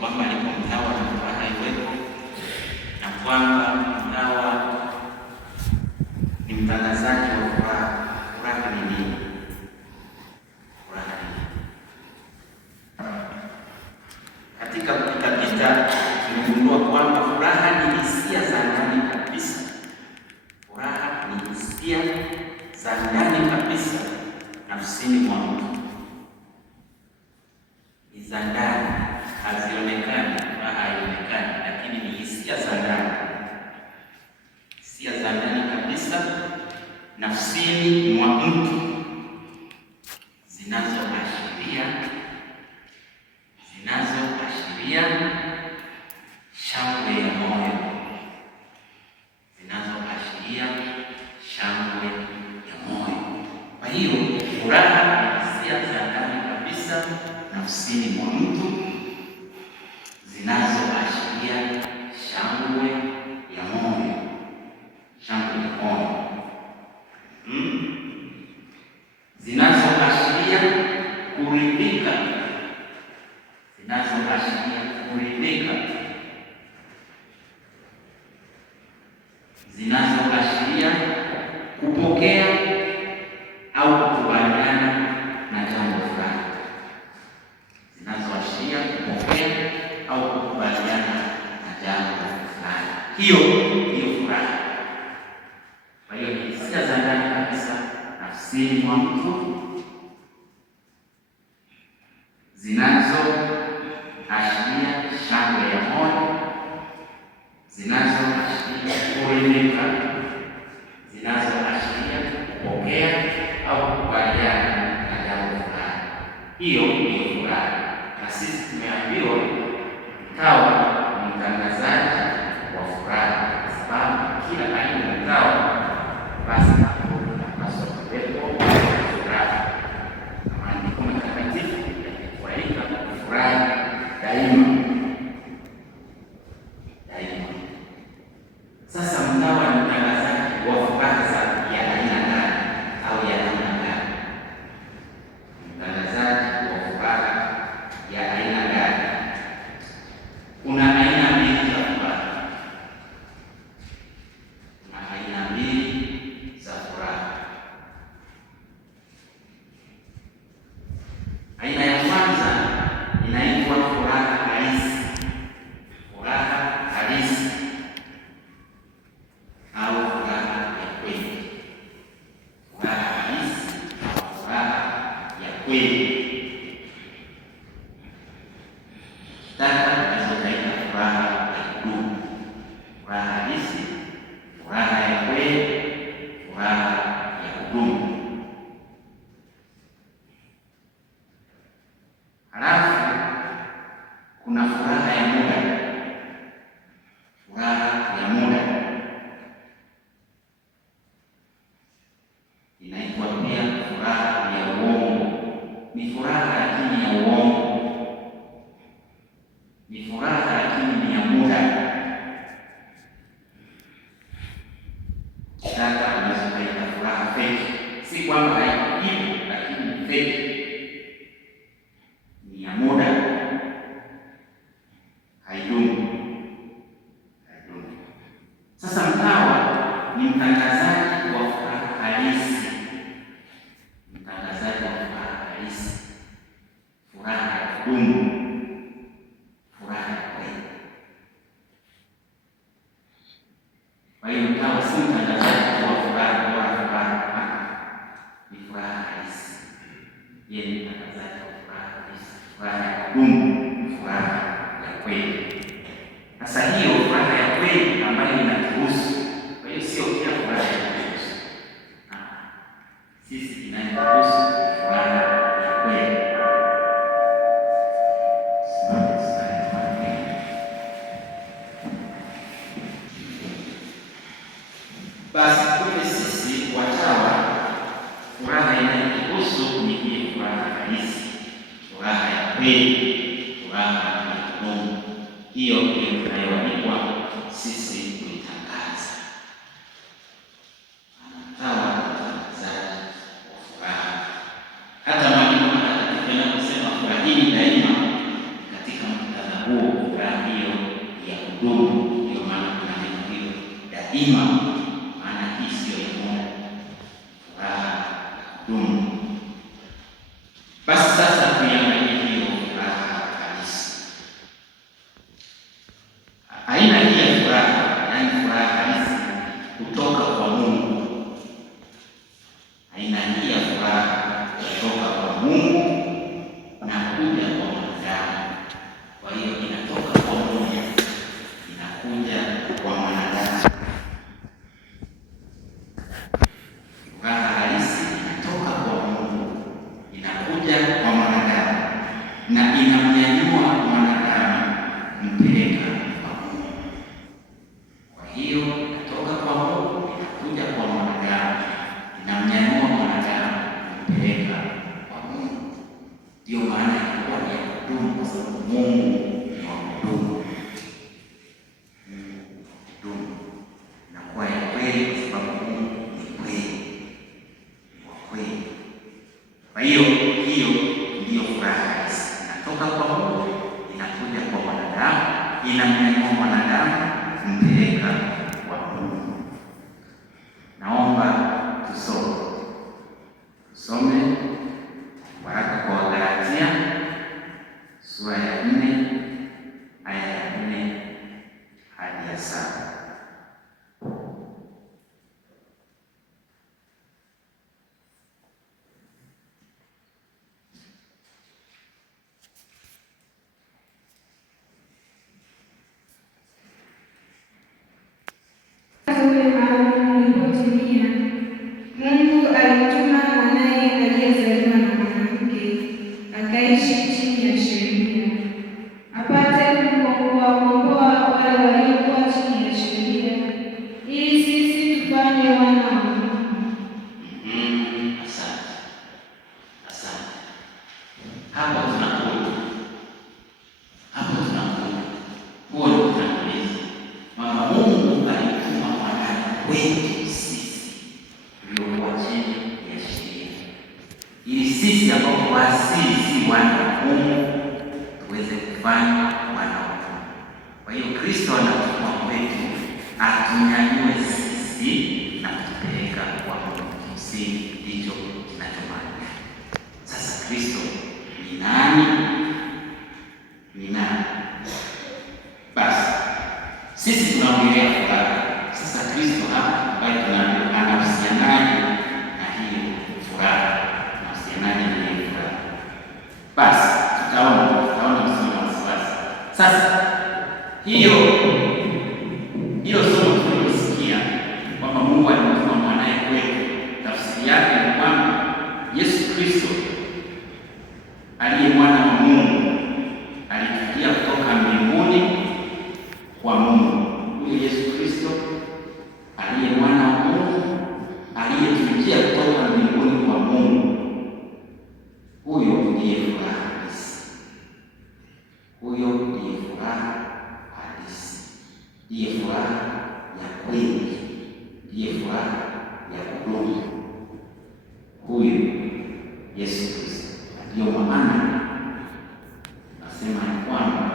kwamba alipo mtawa na furaha iwepo, na kwamba mtawa ni mtangazaji wa furaha. Furaha ni nini? Furaha ni nini? Katika kupitapita tumegundua kwamba furaha ni hisia za ndani kabisa. Furaha ni hisia za ndani kabisa nafsini mwa mtu, ni za ndani, hazionekani. Furaha haionekani, lakini ni hisia za ndani, hisia za ndani kabisa nafsini mwa mtu, zinazoashiria shangwe ya moyo, zinazoashiria shangwe ya moyo. Kwa hiyo furaha ni hisia za ndani kabisa nafsini mwa mtu, zinazoashiria shangwe ya moyo, shangwe ya moyo, zinazoashiria kuridhika, zinazoashiria kuridhika, zinazoashiria kupokea au kukubaliana na jambo fulani, zinazoashiria kupokea au kukubaliana na jambo fulani. Hiyo ndiyo furaha. Kwa hiyo ni hisia za ndani kabisa nafsini mwa mtu, zinazoashiria shangwe ya moyo, zinazoashiria kuridhika, zinazoashiria kupokea au kukubaliana na jambo fulani. Hiyo ndiyo furaha. Na sisi tumeambiwa mtawa ni mtangazaji wa furaha, kwa sababu kila aina ya mtawa basi napaswa kuwepo furaha. Maandiko matakatifu yanatualika kufurahi daima. Sasa mtawa ni mtangazaji wa furaha ya aina gani au ya namna gani? Mtangazaji wa furaha ya aina gani? Kuna aina mbili za furaha. Kuna aina mbili za furaha. Aina ya kwanza inaitwa furaha halisi. Furaha halisi au furaha ya kweli. Furaha halisi au furaha ya kweli. Taka tunazotaita furaha ya kudumu. Furaha halisi, furaha ya kweli, furaha ya kudumu. Halafu kuna furaha ya muda. Furaha ya muda inaitwa pia furaha ya uongo. Ni furaha lakini ya uongo, ni furaha lakini ni ya muda. Sasa unazotaita furaha feki, si kwamba haipo, lakini ni feki, ni ya muda, haidumu. Sasa mtawa ni mtangazaji wa furaha halisi, mtangazaji wa furaha halisi, furaha ya kudumu, furaha ya kweli. Kwa hiyo mtawa si mtangazaji wa furaha bora, ni furaha halisi. Yeye ni mtangazaji wa furaha halisi, furaha ya kudumu, furaha ya kweli. Sasa hiyo furaha ya kweli ambayo inatuhusu, kwa hiyo sio kila furaha inatuhusu. Sisi inatuhusu furaha ya kweli. Basi kumbe sisi watawa, furaha inayotuhusu ni hii furaha halisi, furaha ya kweli, furaha ya kudumu. Hiyo ndio tunayoalikwa sisi kuitangaza. Mtawa ni mtangazaji wa furaha. Hata maandiko matakatifu yanaposema furahini daima, katika muktadha huu huo furaha hiyo ya kudumu. Ndio maana kuna neno hilo daima, maana hii sio ya Mungu, furaha ya kudumu. Basi sasa tuiangalie hiyo furaha halisi. Aina hii ya furaha, yaani furaha halisi kutoka kwa Mungu. Aina hii ya furaha kutoka kwa Mungu na kuja kwa mwanadamu. Kwa hiyo inatoka kwa Mungu inakuja kwa mwanadamu. Furaha halisi inatoka kwa Mungu inakuja kwa mwanadamu na inamnyanyua mwanadamu mpeleka kwa Mungu. Kwa hiyo inatoka kwa Mungu inakuja kwa mwanadamu inamnyanyua mwanadamu mpeleka kwa Mungu. Ndio maana ilikuwa ni ya kudumu, kwa sababu Mungu ni wa kudumu. Kudumu inakuwa ya kweli kwa sababu Mungu ni kweli, ni wa kweli. Kwa hiyo ndiyo furaha halisi, inatoka kwa Mungu inakuja kwa mwanadamu inamnyanyua mwanadamu mpeleka kwa Mungu. Naomba tusome waraka kwa Wagalatia sura ya 4 aya ya 4 hadi ya 7. Mungu alituma mwanaye aliyezaliwa na mwanamke akaishi chini ya sheria, apate kuwakomboa wale waliokuwa chini ya sheria, ili sisi tufanye wana wa Mungu. Asante. Hapo tunakuja. Huo ni utangulizi kwamba Mungu alituma mwanaye kwetu sisi tuliokuwa chini ya sheria, ili sisi ambao kwa asili si wana wa Mungu tuweze kufanya wana wa Mungu. Kwa hiyo Kristo anatuma kwetu atunyanyue sisi na kutupeleka kwa Mungu. Kimsingi ndicho kinachomaanisha. Sasa Kristo ni nani? Basi sisi tunaongelea furaha. Sasa Kristo hapa ambaye tunaambiwa anahusianaje na hiyo furaha, anahusianaje na hiyo furaha? Basi tutaona msemo wa wasiwasi. Sasa hilo somo tulilosikia kwamba Mungu alimtuma mwanaye kwetu, tafsiri yake ni kwamba Yesu Kristo aliye mwana wa Mungu alitukia kutoka mbinguni kwa Mungu. Huyo Yesu Kristo aliye mwana wa Mungu aliyetukia kutoka mbinguni kwa Mungu, huyo ndiye furaha halisi. Huyo ndiye furaha halisi, ndiye furaha ya kweli, ndiye furaha ya kudumu. Huyo Yesu Kristo. Ndio maana nasema ya kwamba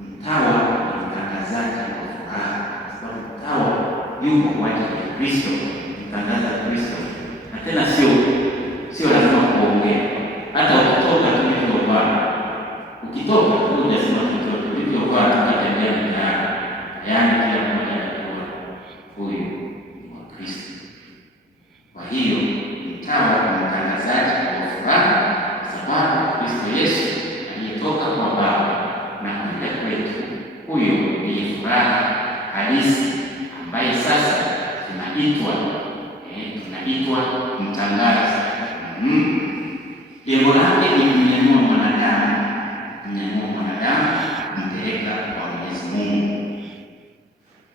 mtawa ni mtangazaji wa furaha, kwa sababu mtawa yuko kwa ajili ya Kristo, mtangaza Kristo. Na tena sio lazima kuongea, hata ukitoka tu hivyo Bwana, ukitoka tu unasema chochote hivyo Bwana, tukitembea mtaani, yaani kila mmoja anajua huyu ni wa Kristo. Kwa hiyo mtawa ni mtangazaji wa furaha, kwa sababu Kristo Yesu aliyetoka kwa Baba na kuja kwetu, huyo ndiye furaha halisi ambaye sasa tunaitwa mtangaza. Lengo lake ni kumnyanyua mwanadamu, kumpeleka kwa Mwenyezi Mungu.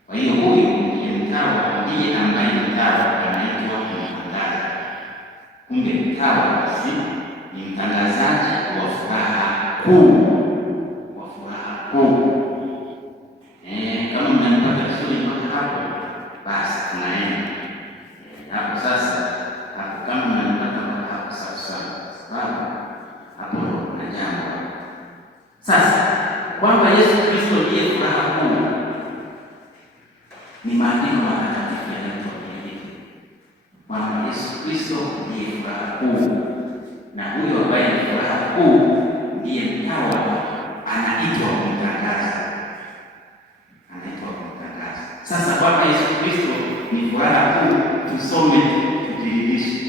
Kwa hiyo huyu ndiye mtawa, ndiye ambaye mtawa anaitwa mtangaza. Kumbe mtawa basi ni mtangazaji wa furaha kuu, Kama mnanipata vizuri mpaka hapo, basi tunaenda hapo sasa. Hapo kama mnanipata mpaka hapo, sawa, sababu hapo kuna jambo sasa. Kwa kwamba Yesu Kristo ndiye furaha kuu, ni maandiko matakatifu yanatuambia hivi kwamba Yesu Kristo ndiye furaha kuu, na huyo ambaye ni furaha kuu ndiye mtawa anaitwa kumtangaza. Sasa kwamba Yesu Kristo ni furaha kuu, tusome tujiridhishe.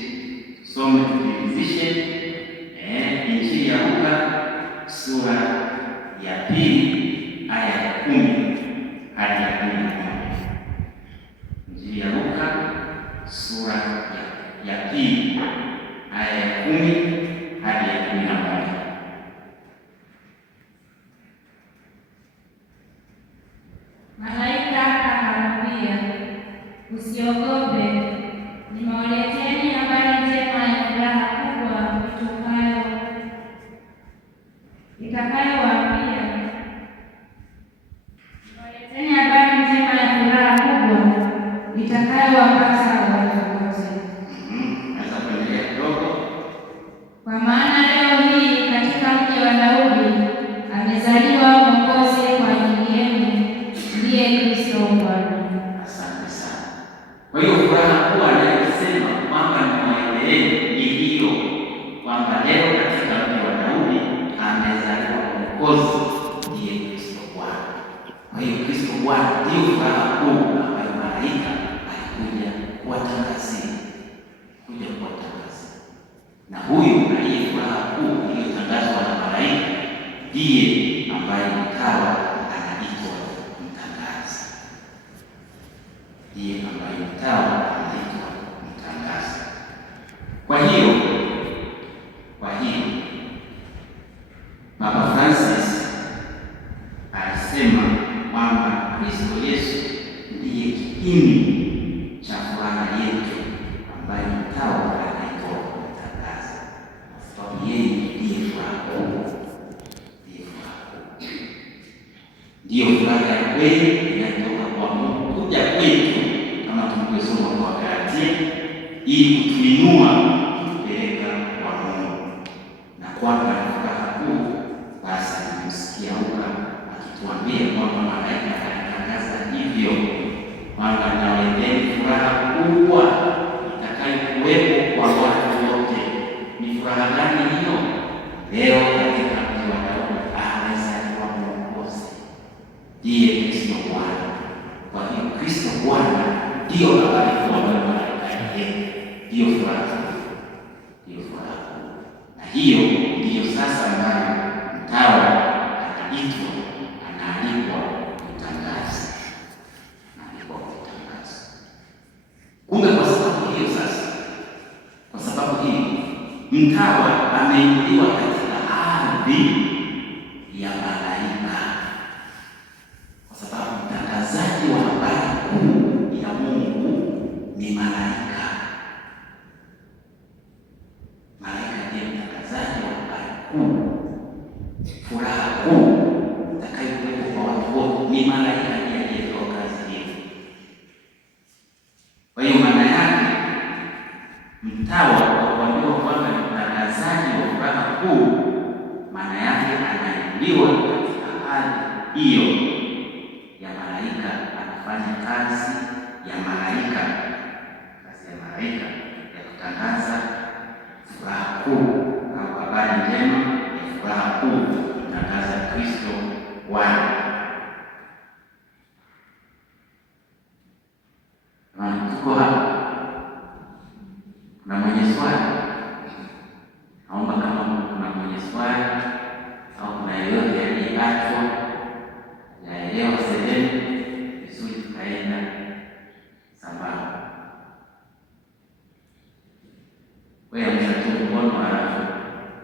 Injili ya Luka sura ya 2 aya ya 10 hadi ya 11. Injili ya Luka sura ya 2 aya ya 10 hadi ya 11. Malaika akamwambia, usiogope, nimewaleteni habari njema ya furaha kubwa itakayowaambia. Nimewaleteni habari njema ya furaha kubwa itakayowapata watu wote. Kwa maana leo hii katika mji wa Daudi amezaliwa Mwokozi kwa ajili yenu, ndiye Kristo Bwana. Asante sana. Kwa hiyo furaha kuu anayosema kwamba nimewaleteni ni hiyo, kwamba leo katika mji wa Daudi amezaliwa Mwokozi, ndiye Kristo Bwana. Kwa hiyo Kristo Bwana ndiyo furaha kuu ambayo malaika alikuja kuwatangazia, na huyu aliye furaha kuu iliyotangazwa na malaika ndiye ambaye mtawa anaitwa mtangaza, ndiye ambaye mtawa anaitwa mtangaza. Kwa hiyo Papa Francis alisema kwamba Kristo Yesu ndiye kiini cha furaha yetu, ambaye mtawa anaitwa mtangaza, kwa sababu yeye ndiye furaha kuu, ndiyo furaha ya kweli inayotoka kwa Mungu kuja kwetu, kama tulivyosoma kwa Galatia, ili kutuinua kupeleka kwa Mungu, na kwamba ni furaha kuu. Basi tumsikia Luka akituambia kwamba malaika alitangaza hivyo, kwamba nawaleteni furaha kubwa itakayokuwepo kwa watu wote. Ni furaha gani hiyo? Leo katika mji wa Daudi amezaliwa Mwokozi, ndiye Kristo Bwana. Kwa hiyo Kristo Bwana ndiyo habari kuu ambayo malaika ndiyo furaha, na hiyo ndiyo sasa ambayo mtawa anaalikwa kutangaza. Kumbe kwa sababu hiyo mtawa ameinuliwa katika ardhi ya malaika, kwa sababu mtangazaji wa habari kuu ya Mungu ni malaika. Malaika ndiye mtangazaji wa habari kuu, furaha kuu itakayokuwepo kwa watu wote. Ni malaika ndiye aliyepewa kazi hiyo. Kwa hiyo maana yake mtawa kuambiwa kwamba ni mtangazaji wa furaha kuu, maana yake anainuliwa katika ardhi hiyo ya malaika, anafanya kazi ya malaika ya kutangaza furaha kuu au habari njema ya furaha kuu, kutangaza Kristo Bwana. Tuko hapa, kuna mwenye swali? Naomba kama kuna mwenye swali au kuna yeyote aliyeachwa yaelewa sehemu vizuri, tukaenda sambamba. Wewe mshatu mkono, halafu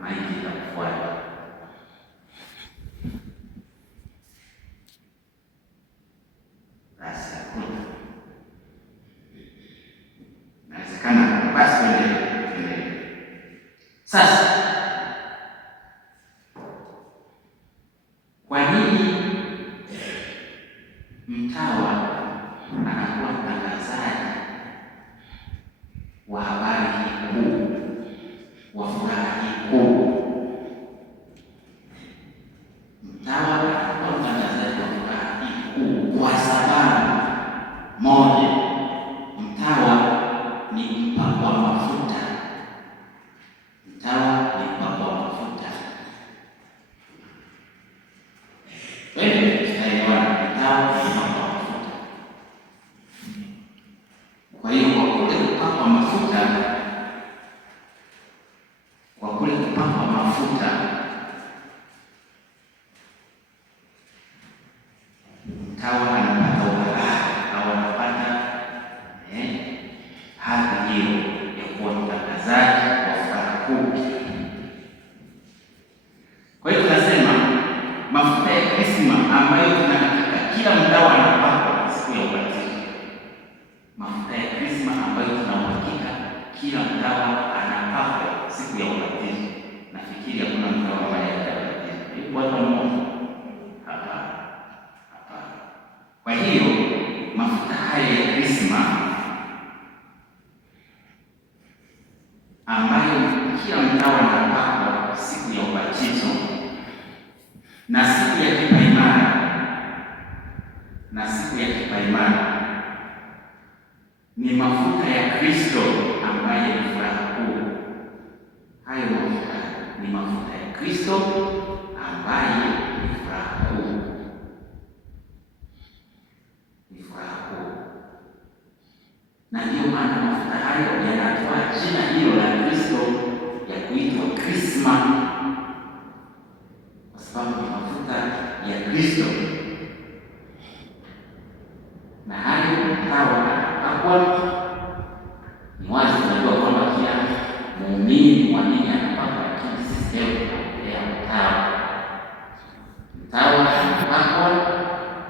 maiki itakufuata. Basi hakuna, inawezekana. Basi tuendelee. Sasa kwa nini mtawa anakuwa mtangazaji wa habari hii kuu, wa furaha hii kuu? Mtawa anakuwa mtawa aliyepakwa mafuta. Kwa hiyo kwa kule kupakwa mafuta, mtawa anapata ubaraka au anapata hadhi hiyo ya kuwa mtangazaji wa furaha kuu. Kwa hiyo tunasema mafuta ya Krisma ambayo tunahakika kila mtawa anapakwa siku ya ubatizo. Mafuta ya Krisma ambayo tunahakika kila mtawa anapakwa siku ya ubatizo. Nafikiri hakuna mtawa ambaye hajabatizwa. Yuko hapa mmoja? Hapana. Kwa hiyo mafuta haya ya Krisma ambayo kila mtawa anapakwa siku ya ubatizo na siku ya kipaimara ni mafuta ya Kristo ambaye ni furaha kuu. Hayo mafuta ni mafuta ya Kristo ambaye ni furaha kuu, na ndio maana mafuta hayo yanatoa jina hilo la Kristo ya kuitwa Krisma, kwa sababu ni mafuta ya Kristo. Na hayo mtawa anapakwa, ni wazi tunajua kwamba kila muumini wa dini anapakwa, lakini sisi leo tunaongelea mtawa. Mtawa anapakwa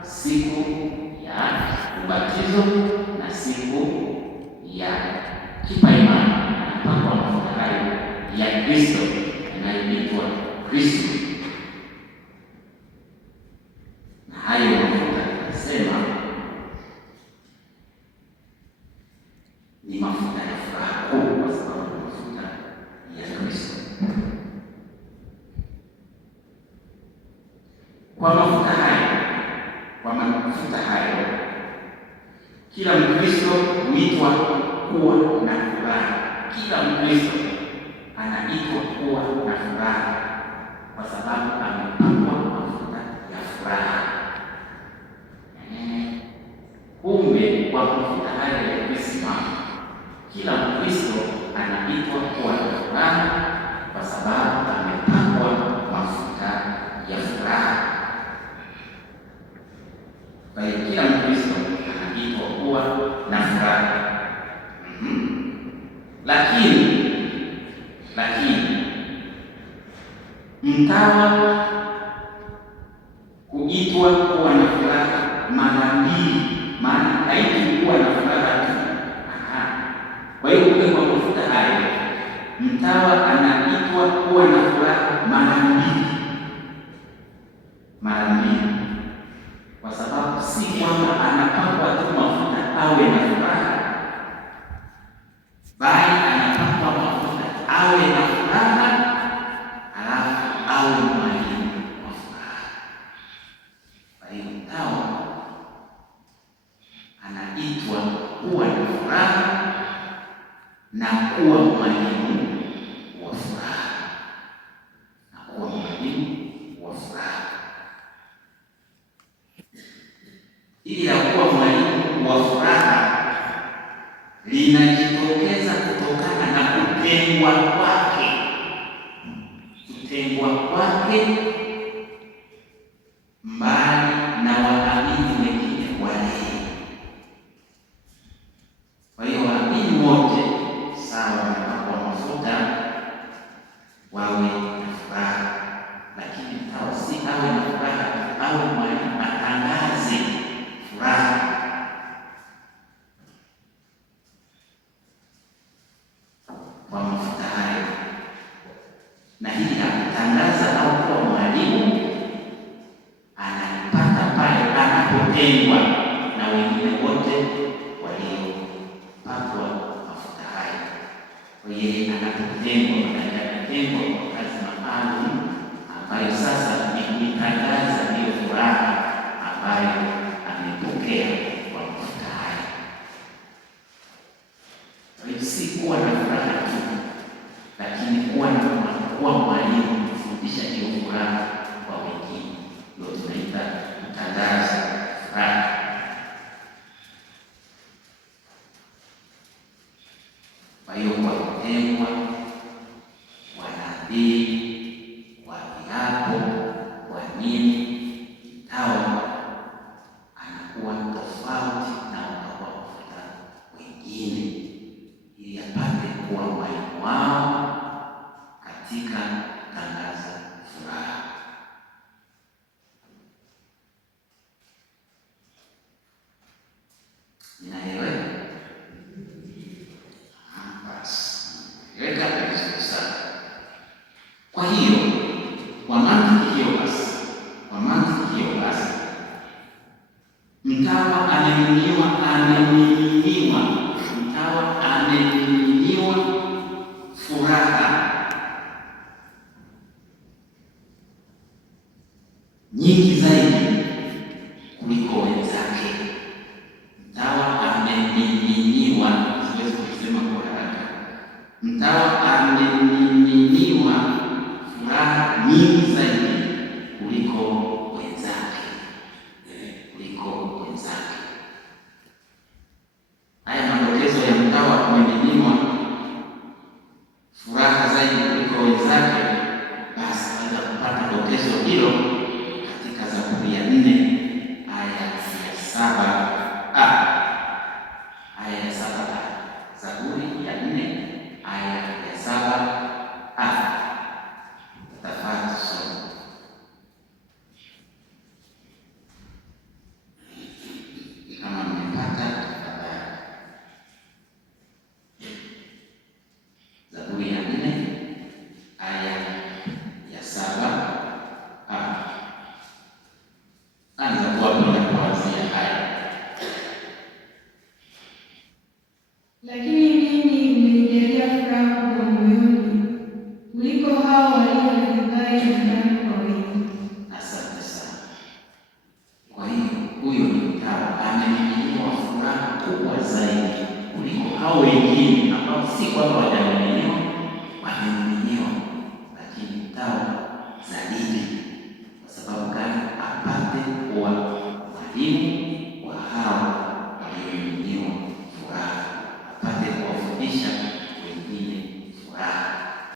siku ya ubatizo na siku ya kipaimara, anapakwa mafuta hayo ya Kristo yanayoitwa Kristo. Na hayo mafuta tunasema ni mafuta ya furaha kuu, kwa sababu ni mafuta ya Kristo. Kwa mafuta hayo kila Mkristo huitwa kuwa na furaha. Kila Mkristo anaitwa kuwa na furaha kwa sababu amepakwa mafuta ya furaha. Kumbe kwa mafuta haya ya Krisma kila Mkristo anaitwa kuwa na furaha kwa sababu amepakwa mafuta ya furaha. Kwa hiyo kila Mkristo anaitwa kuwa na furaha. Lakini mtawa kuitwa kuwa na furaha mara mbili, maana haikuwa na furaha tu. Kwa hiyo kule kwa mafuta hayo mtawa anaitwa kuwa na furaha mara mbili, kwa sababu si kwamba anapakwa tu mafuta awe na furaha, bali anapakwa mafuta awe na furaha, halafu awe mwalimu wa furaha. Kwa hiyo mtawa anaitwa kuwa na furaha na kuwa mwalimu wa furaha, Ili ya kuwa mwalimu wa furaha linajitokeza kutokana na kutengwa kwake mbali na waamini wengine wale. Kwa hiyo waamini wote sawa wanapakwa mafuta wawe na furaha, lakini mtawa si awe na furaha, awe mwalimu atangaze furaha. Kwa mafuta hayo na hili ya kutangaza au kuwa mwalimu anapata pale anapotengwa na wengine wote waliopakwa mafuta hayo. Kwa hiyo anapotengwa kwa kazi maalum ambayo sasa ni kuitangaza hiyo furaha ambayo amepokea kwa mafuta hayo. Kwa hiyo si kuwa na furaha tu, lakini kuwa mwalimu kufundisha hiyo furaha kwa wengine, ndio tunaita kutangaza Mtawa amemiminiwa furaha nyingi zaidi